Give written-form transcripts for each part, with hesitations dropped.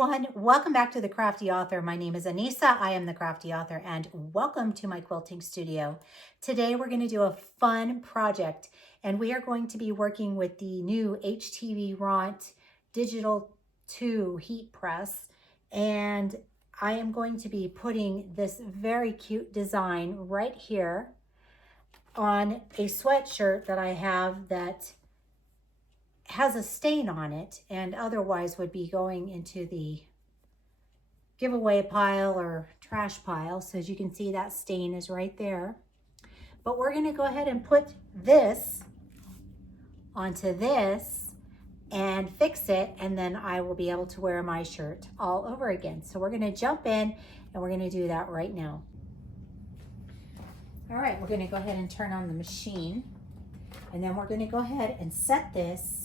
everyone, welcome back to the Crafty Author. My name is Anissa, I am the Crafty Author, and welcome to my quilting studio. Today we're going to do a fun project, and we are going to be working with the new HTVRONT Digital 2 Heat Press, and I am going to be putting this very cute design right here on a sweatshirt that I have that has a stain on it and otherwise would be going into the giveaway pile or trash pile. So as you can see, that stain is right there. But we're going to go ahead and put this onto this and fix it, and then I will be able to wear my shirt all over again. So we're going to jump in and we're going to do that right now. All right, we're going to go ahead and turn on the machine, and then we're going to go ahead and set this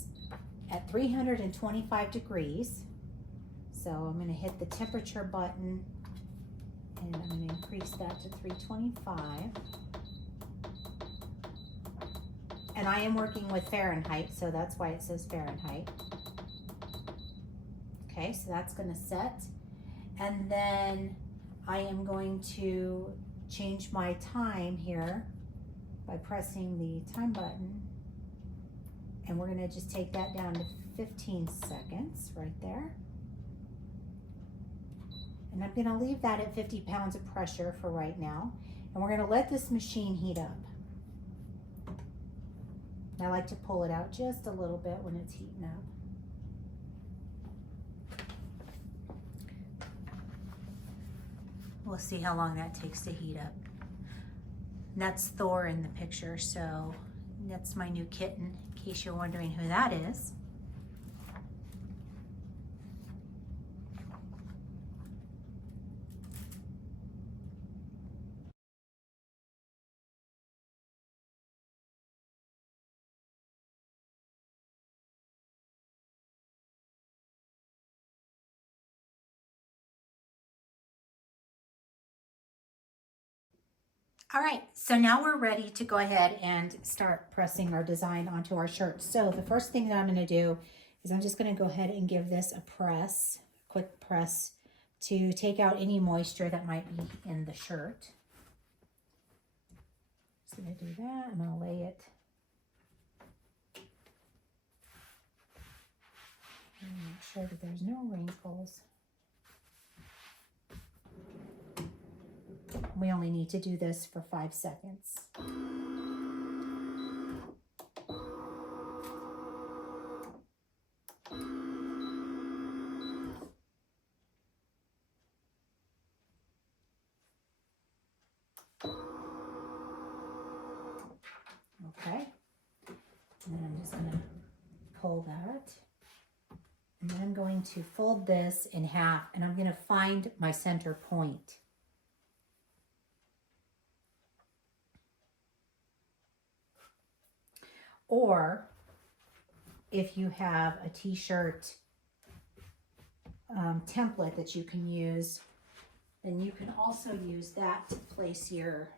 at 325 degrees. So I'm going to hit the temperature button and I'm going to increase that to 325. And I am working with Fahrenheit, so that's why it says Fahrenheit. Okay, so that's going to set. And then I am going to change my time here by pressing the time button. And we're going to just take that down to 15 seconds right there. And I'm going to leave that at 50 pounds of pressure for right now. And we're going to let this machine heat up. And I like to pull it out just a little bit when it's heating up. We'll see how long that takes to heat up. And that's Thor in the picture, so that's my new kitten, in case you're wondering who that is. All right, so now we're ready to go ahead and start pressing our design onto our shirt. So the first thing that I'm going to do is I'm just going to go ahead and give this a press, quick press, to take out any moisture that might be in the shirt. Just going to do that. I'm going to lay it. Make sure that there's no wrinkles. We only need to do this for 5 seconds. Okay, and then I'm just going to pull that. And then I'm going to fold this in half, and I'm going to find my center point. Or if you have a t-shirt template that you can use, then you can also use that to place here,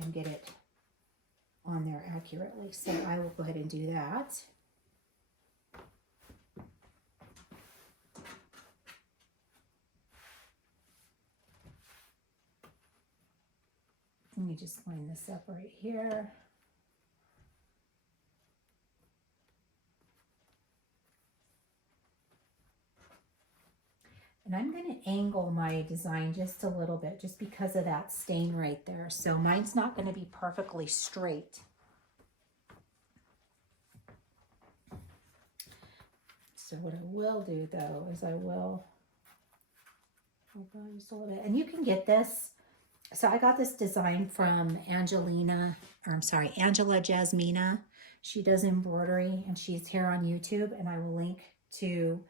and get it on there accurately. So I will go ahead and do that. Let me just line this up right here. And I'm going to angle my design just a little bit, just because of that stain right there. So mine's not going to be perfectly straight. So what I will do though is I will hold on just a little bit. And you can get this. So I got this design from Angela Jasmina. She does embroidery and she's here on YouTube, and I will link to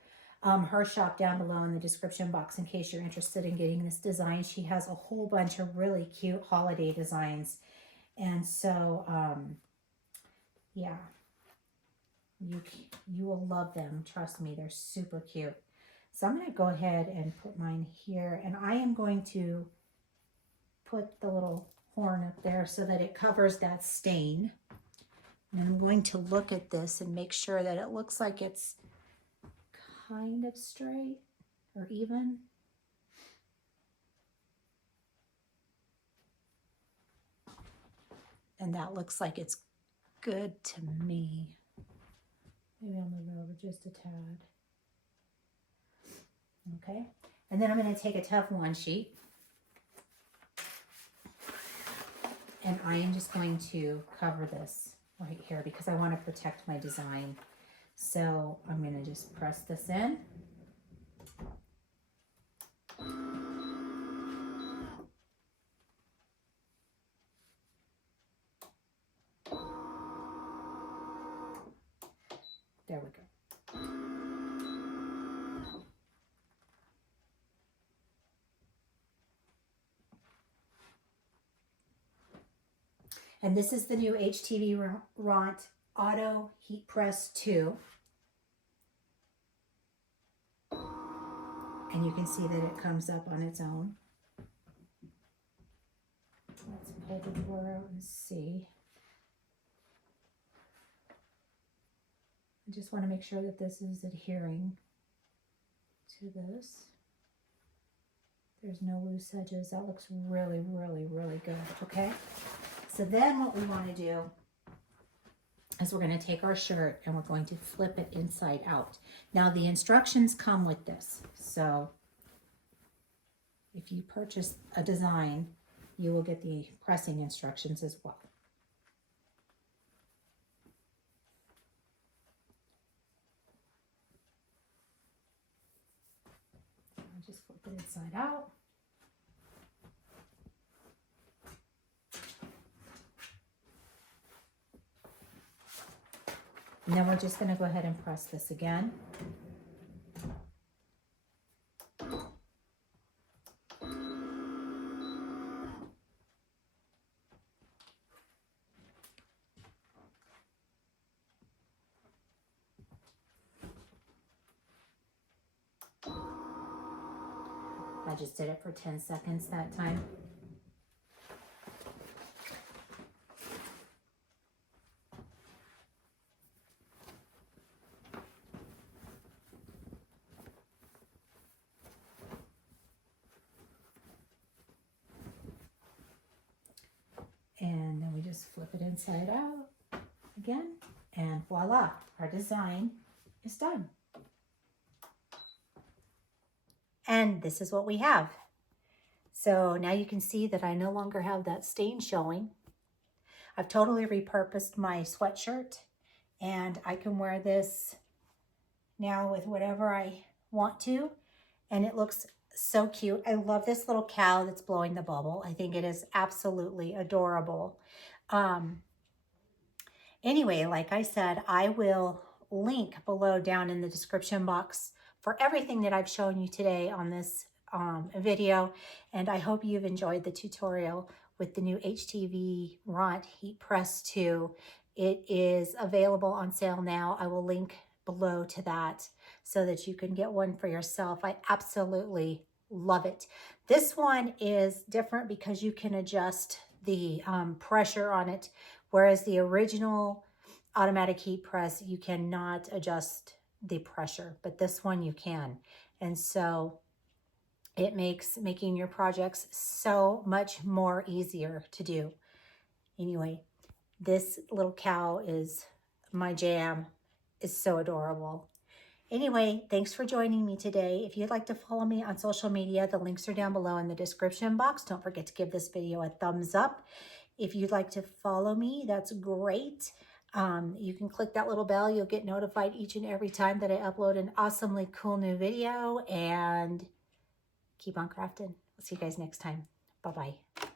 her shop down below in the description box in case you're interested in getting this design. She has a whole bunch of really cute holiday designs. And so, yeah, you will love them. Trust me, they're super cute. So I'm going to go ahead and put mine here, and I am going to put the little horn up there so that it covers that stain. And I'm going to look at this and make sure that it looks like it's kind of straight or even. And that looks like it's good to me. Maybe I'll move it over just a tad. Okay, and then I'm going to take a Teflon sheet and I am just going to cover this right here because I want to protect my design. So I'm going to just press this in. There we go. And this is the new HTVRONT Auto Heat Press 2. And you can see that it comes up on its own. Let's pull the door out and see. I just want to make sure that this is adhering to this. There's no loose edges. That looks really, really, really good. Okay. So then what we want to do is we're going to take our shirt and we're going to flip it inside out. Now the instructions come with this. So if you purchase a design, you will get the pressing instructions as well. I'll just flip it inside out. And then we're just going to go ahead and press this again. I just did it for 10 seconds that time. And then we just flip it inside out again, and voila, our design is done. And this is what we have. So now you can see that I no longer have that stain showing. I've totally repurposed my sweatshirt, and I can wear this now with whatever I want to, and it looks so cute. I love this little cow that's blowing the bubble. I think it is absolutely adorable. Anyway, like I said, I will link below down in the description box for everything that I've shown you today on this video. And I hope you've enjoyed the tutorial with the new HTVRONT Heat Press 2. It is available on sale now. I will link below to that so that you can get one for yourself. I absolutely love it. This one is different because you can adjust the pressure on it, whereas the original automatic heat press, you cannot adjust the pressure, but this one you can. And so it makes making your projects so much more easier to do. Anyway, this little cow is my jam. It's so adorable. Anyway, thanks for joining me today. If you'd like to follow me on social media, the links are down below in the description box. Don't forget to give this video a thumbs up. If you'd like to follow me, that's great. You can click that little bell. You'll get notified each and every time that I upload an awesomely cool new video. And keep on crafting. I'll see you guys next time. Bye-bye.